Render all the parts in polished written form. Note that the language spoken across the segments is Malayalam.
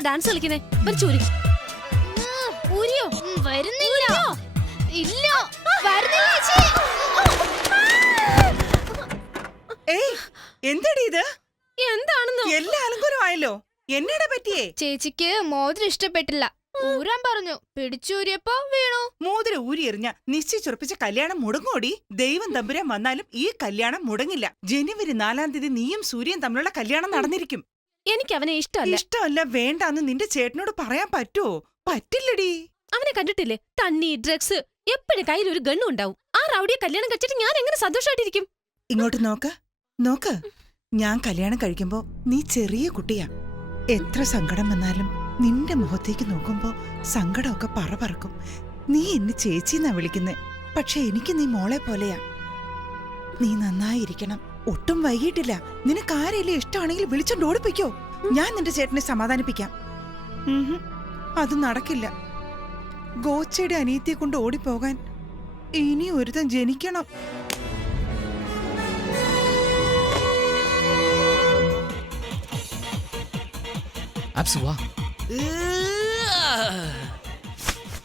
എന്തിനാ ഡാൻസ് കളിക്കുന്നേ? വലിച്ചൂരി. ഊരിയോ? വരുന്നില്ല. ഇല്ല, വരുന്നില്ല ചേച്ചി. ഏയ്, എന്താടി ഇത്? എന്താണെന്നോ? എല്ലാ അലങ്കാരമായല്ലോ. എന്നടാ പറ്റിയേ? ചേച്ചിക്ക് മോതിരം ഇഷ്ടപ്പെട്ടില്ല, ഊരാൻ പറഞ്ഞു. പിടിച്ചൂരിയപ്പോ വീണു. മോതിരം ഊരി എറിഞ്ഞ നിശ്ചയിച്ചുറപ്പിച്ച കല്യാണം മുടങ്ങോടി. ദൈവം തമ്പുരാൻ വന്നാലും ഈ കല്യാണം മുടങ്ങില്ല. ജനുവരി 4-ാം തീയതി നീയും സൂര്യൻ തമ്മിലുള്ള കല്യാണം നടന്നിരിക്കും. എനിക്ക് അവനെ ഇഷ്ടമല്ല. ഇഷ്ടമല്ല, വേണ്ടാന്ന് നിന്റെ ചേട്ടനോട് പറയാൻ പറ്റുമോ? പറ്റില്ലടി. അവനെ കണ്ടിട്ടില്ലേ? തണ്ണി, ഡ്രഗ്സ്, എപ്പോഴും കയ്യിൽ ഒരു ഗണ്ണും ഉണ്ടാവും. ആ റൗഡിയെ കല്യാണം കഴിച്ചിട്ട് ഞാൻ എങ്ങനെ സന്തോഷമായിട്ടിരിക്കും? ഇങ്ങോട്ട് നോക്ക് നോക്ക്. ഞാൻ കല്യാണം കഴിക്കുമ്പോ നീ ചെറിയ കുട്ടിയാ. എത്ര സങ്കടം വന്നാലും നിന്റെ മുഖത്തേക്ക് നോക്കുമ്പോ സങ്കടമൊക്കെ പറക്കും. നീ എന്നെ ചേച്ചിന്നാ വിളിക്കുന്നേ, പക്ഷെ എനിക്ക് നീ മോളെ പോലെയാ. നീ നന്നായിരിക്കണം. ഒട്ടും വൈകിട്ടില്ല. നിനക്ക് ആരെങ്കിലും ഇഷ്ടമാണെങ്കിൽ വിളിച്ചോണ്ട് ഓടിപ്പിക്കോ. ഞാൻ നിന്റെ ചേട്ടനെ സമാധാനിപ്പിക്കാം. അത് നടക്കില്ല. ഗോച്ചയുടെ അനിയത്തിയെ കൊണ്ട് ഓടിപ്പോകാൻ ഇനി ഒരുത്തൻ ജനിക്കണം.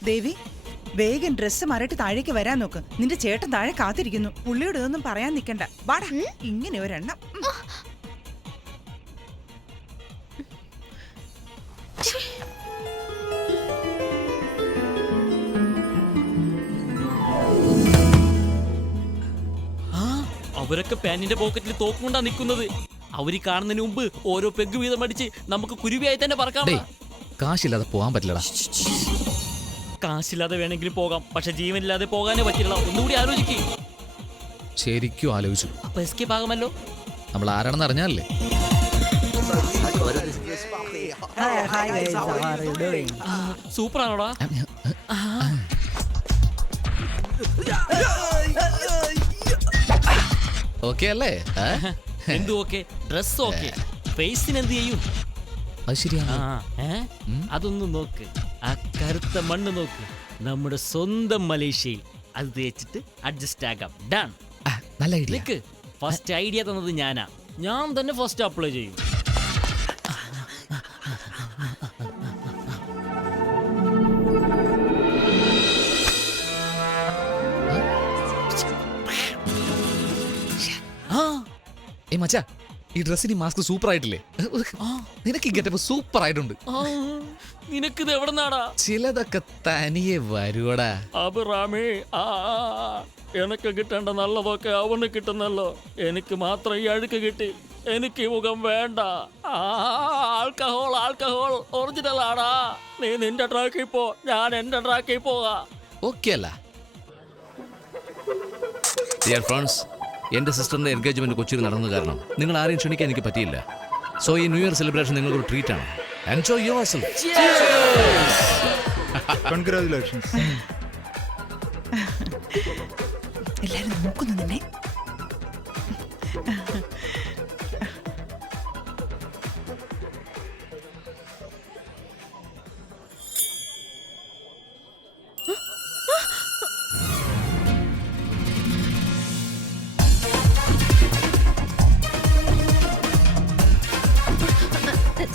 ദേവി, വേഗം ഡ്രസ്സ് മാറിയിട്ട് താഴേക്ക് വരാൻ നോക്ക്. നിന്റെ ചേട്ടൻ താഴെ കാത്തിരിക്കുന്നു. പുള്ളിയോട് ഇതൊന്നും പറയാൻ നിൽക്കണ്ട. വാടാ, ഇങ്ങനെ ഒരെണ്ണം. അവരൊക്കെ പാന്റിന്റെ പോക്കറ്റിൽ തോക്കുകൊണ്ടാ നിൽക്കുന്നത്. അവര് കാണുന്നതിന് മുമ്പ് ഓരോ പെഗ് വീതം അടിച്ച് നമുക്ക് കുരുവിയായി തന്നെ പറക്കാം. കാശില്ലാതെ പോകാൻ പറ്റില്ലടാ. കാശില്ലാതെ വേണമെങ്കിലും പോകാം, പക്ഷെ ജീവനില്ലാതെ പോകാനേ പറ്റില്ല. ഒന്നുകൂടി ആലോചിക്കേ. ശരിക്കും ആലോചിച്ചു. അപ്പൊ എസ്കേപ്പ് ആകുമല്ലോ. നമ്മൾ ആരാണെന്ന് അറിഞ്ഞാലേ. സൂപ്പറാണോടാ? ഓക്കെ അല്ലേ? എന്ത് ഓക്കെ? ഡ്രസ് ഓക്കെ, ഫേസിന് എന്ത് ചെയ്യും? അത് ശരിയാണ്. അതൊന്ന് നോക്ക്. ആ കറുത്ത മണ്ണ് നോക്ക്. നമ്മുടെ സ്വന്തം മലേഷ്യയിൽ അത് തേച്ചിട്ട് അഡ്ജസ്റ്റ് ആകാം. ഡൺ. നല്ല ഐഡിയ. നിക്ക്, ഫസ്റ്റ് ഐഡിയ തന്നത് ഞാനാ. ഞാൻ തന്നെ ഫസ്റ്റ് അപ്ലൈ ചെയ്യും. മച്ചാ, ഈ ഡ്രസ്സിന് മാസ്ക് സൂപ്പർ ആയിട്ടില്ലേ? നിനക്ക് ഗെറ്റപ്പ് സൂപ്പർ ആയിട്ടുണ്ട്. നിനക്കിത് എവിടെ നാടാ? ചിലതൊക്കെ തനിയെ വരുവടാ. അബിറാമേ, എനക്ക് കിട്ടേണ്ട നല്ലതൊക്കെ അവന് കിട്ടുന്നല്ലോ. എനിക്ക് മാത്രം ഈ അഴുക്ക് കിട്ടി. എനിക്ക് ഈ മുഖം വേണ്ട. ആൽക്കഹോൾ ആൽക്കഹോൾ ഒറിജിനൽ ആടാ. നീ നിന്റെ ട്രാക്കിൽ പോ, ഞാൻ എന്റെ ട്രാക്കിൽ പോകാം. ഓക്കെ അല്ല? ഡിയർ ഫ്രണ്ട്സ്, എൻ്റെ സിസ്റ്ററിൻ്റെ എൻഗേജ്മെൻറ്റ് കൊച്ചിയിൽ നടന്നത് കാരണം നിങ്ങൾ ആരെയും ക്ഷണിക്കാൻ എനിക്ക് പറ്റിയില്ല. സോ ഈ ന്യൂ ഇയർ സെലിബ്രേഷൻ നിങ്ങൾക്കൊരു ട്രീറ്റാണ്. Enjoy yourself. കൺഗ്രാറ്റുലേഷൻസ്. എല്ലാരും നോക്കുന്നു നിന്നെ.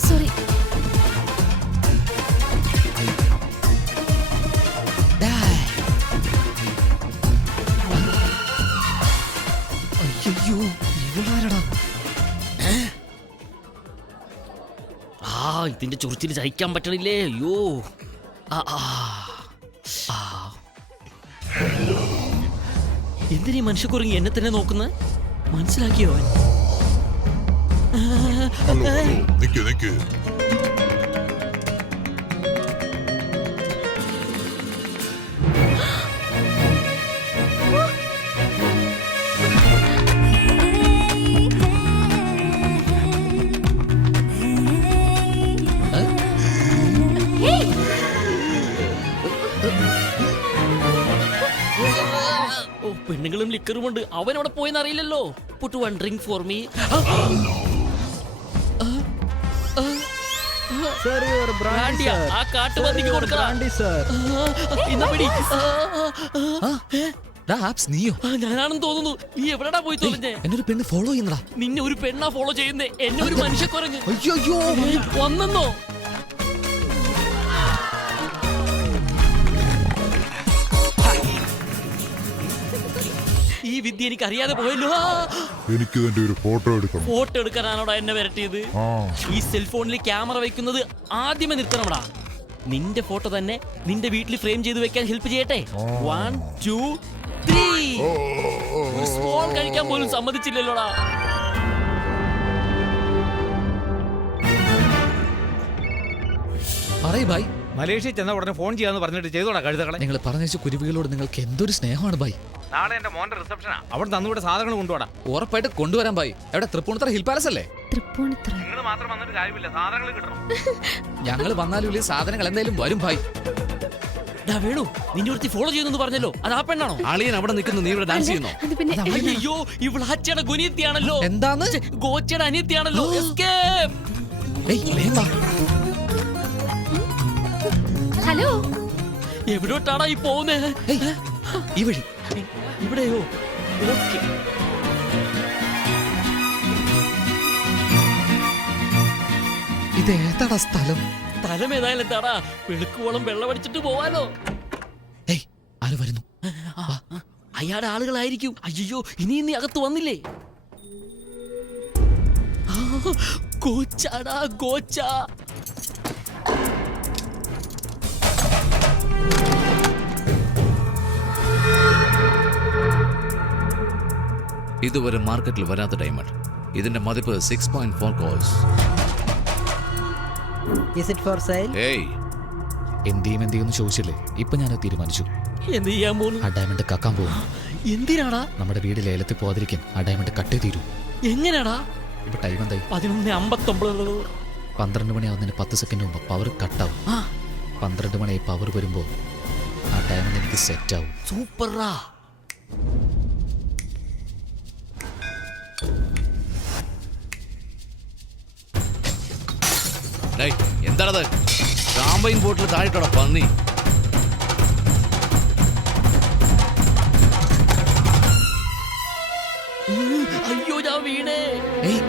സോറി. അയ്യോ, ഇവളാരടാ? ഇതിന്റെ ചൊറിച്ചിൽ സഹിക്കാൻ പറ്റണില്ലേ? അയ്യോ. എന്തിനീ മനുഷ്യക്കുറങ്ങി എന്നെ തന്നെ നോക്കുന്നത്? മനസ്സിലാക്കിയോ അവൻ? നിക്ക്. പെണ്ണുങ്ങളും ലിക്കറുമുണ്ട്. അവൻ അവിടെ പോയെന്ന് അറിയില്ലല്ലോ. Puttu one drink for me. ആ കാട്ടുപന്നിക്ക് കൊടുക്കണം. നീയോ? ഞാനാണെന്ന് തോന്നുന്നു. നീ എവിടെടാ പോയി തോന്നുന്നേ? എന്നൊരു പെണ്ണ് ഫോളോ ചെയ്യുന്നടാ. നിന്നെ ഒരു പെണ്ണാ ഫോളോ ചെയ്യുന്നേ. എന്നെ ഒരു മനുഷ്യക്കുരങ്ങ്. അയ്യോ വന്നെന്നോ? വിദ്യ എനിക്ക് അറിയാതെ പോയല്ലോ. എനിക്ക് ഇതിന്റെ ഒരു ഫോട്ടോ എടുക്കണം. ഫോട്ടോ എടുക്കാനാണോടാ എന്നെ വരട്ടിയത്? ആ ഈ സെൽഫോണിൽ ക്യാമറ വെക്കുന്നത് ആദ്യമേ നിർത്തണമടാ. നിന്റെ ഫോട്ടോ തന്നെ നിന്റെ വീട്ടിൽ ഫ്രെയിം ചെയ്ത് വെക്കാൻ ഹെൽപ്പ് ചെയ്യട്ടെ? 1 2 3. ഒരു സ്മോൾ കഴിക്കാൻ പോലും സമ്മതിച്ചില്ലല്ലോടാ. പറയ് ഭായ്, മലേഷ്യ ചെന്ന ഉടനെ ഫോൺ ചെയ്യാന്ന് പറഞ്ഞിട്ട് ചെയ്തോടാ കഴുതകളെ. നിങ്ങൾ പറഞ്ഞ കുരുവികളോട് നിങ്ങൾക്ക് എന്തൊരു സ്നേഹമാണ് ഭായ്. നാളെ എന്റെ മോന്റെ റിസപ്ഷനാ, അവിടെ തന്നുകൂടെ സാധനങ്ങൾ കൊണ്ടുപോടാ. ഉറപ്പായിട്ട് കൊണ്ടുവരാൻ ഭായ്. എവിടെ തൃപ്പൂണിത്തറ ഹിൽ പാലസ് അല്ലേ? തൃപ്പൂണിത്തുറ. നിങ്ങൾ മാത്രം വന്നിട്ട് കാര്യമില്ല, സാധനങ്ങൾ കിട്ടണം. ഞങ്ങൾ വന്നാലും സാധനങ്ങൾ എന്തായാലും വരും ഭായ്. വേണു, നിന്റെ ഒരുത്തി ഫോളോ ചെയ്യുന്നു പറഞ്ഞല്ലോ, അത് ആ പെണ്ണാണോ? അളിയൻ അവിടെ നിൽക്കുന്നു, നീ ഇവിടെ ഡാൻസ് ചെയ്യുന്നോ? അത് പിന്നെ അയ്യോ, ഇവളാച്ചയുടെ ഗുനിയത്തിയാണല്ലോ. എന്താന്ന്? ഗോച്ചയുടെ അനിയത്തിയാണല്ലോ. Escape. ഏയ്, വേഗം വാ. ഹലോ, എവിടോട്ടാടാ ഈ പോകുന്നേ? ഏയ്, ഈ വഴി. ഇവിടെയോ? ഓക്കെ. ഇത് ഏതാടാ സ്ഥലം? സ്ഥലം ഏതായാലും എന്താടാ, വെളുക്കുവോളം വെള്ളമടിച്ചിട്ട് പോവാലോ. ഏയ്, ആര് വരുന്നു? അയാളുടെ ആളുകളായിരിക്കും. അയ്യോ, ഇനി നീ അകത്ത് വന്നില്ലേ? ഗോച്ചാടാ, ഗോച്ച. ഇതുവരെ മാർക്കറ്റിൽ വരാത്ത ഡയമണ്ട്. ഇതിന്റെ മതിപ്പ് 6.4 crores. Is it for sale? ഏയ്, എന്തെയ്യും ചോദിച്ചില്ലേ? ഇപ്പൊ ഞാൻ തീരുമാനിച്ചു. എന്ത് ചെയ്യാൻ പോന്നു? ആ ഡയമണ്ട് കക്കാൻ പോകും. എന്തിനാടാ? നമ്മുടെ വീട് ലേലത്തിൽ പോകാതിരിക്കാൻ ആ ഡയമണ്ട് കട്ടേ തീരൂ. എങ്ങനെയാടാ? ഇപ്പൊ ടൈം എന്തായി? 11:59. 12 മണിയാവുന്നതിന് 10 സെക്കൻഡ് മുമ്പ് പവർ കട്ടാവും. 12 മണിയായി പവർ വരുമ്പോ ആ ഡയമണ്ട് എനിക്ക് സെറ്റ് ആവും. സൂപ്പറാ. ഡേയ്, എന്താണത്? ഷാമ്പയിൻ ബോട്ടിൽ താഴെട്ടോടാ പന്നി. അയ്യോ, ഞാൻ വീണേ. ഏയ്,